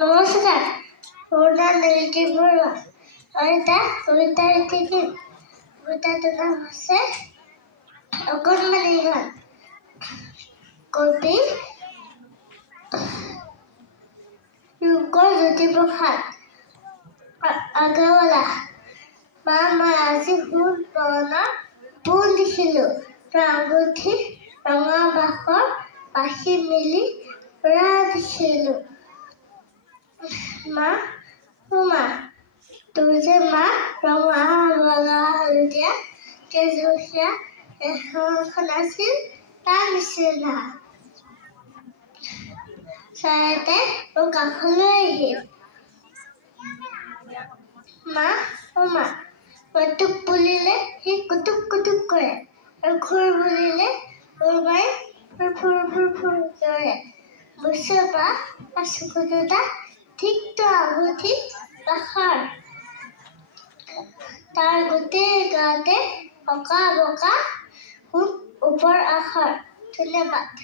নমস্কাৰ, মোৰ নাম নীলজ্যোতি বৰুৱা। মই এটা কবিতা লিখিম। কবিতাটোৰ নাম হৈছে অকণমানি গান। কবি ৰূপকোঁৱৰ জ্যোতিপ্ৰসাদ আগৰৱালা। মা, মই আজি সোণ বৰণৰ সপোন দেখিলোঁ। তোৰ আঙুঠিত ৰঙা বাঁহৰ পাখি মেলি পৰা দেখিলোঁ। মা, তোৰ যে মা ৰঙা, বগা, হালধীয়া, কেঁজুষীয়া এখন আছিল তাৰ নিচিনা। চৰাই এটাই মোৰ কাষলৈ আহিল। মা, মই তোক বুলিলে সি কুটুক কুটুক কৰে, আৰু খুৰ বুলিলে মোৰ মায়ে ফুৰ ফুৰ ফুৰ কৰে। মুচবা চকু দুটা ঠিক তোৰ আঙুঠিত বাখৰ, তাৰ গোটেই গাতে বগা বগা সোণ ওপৰ আখৰ। ধন্যবাদ।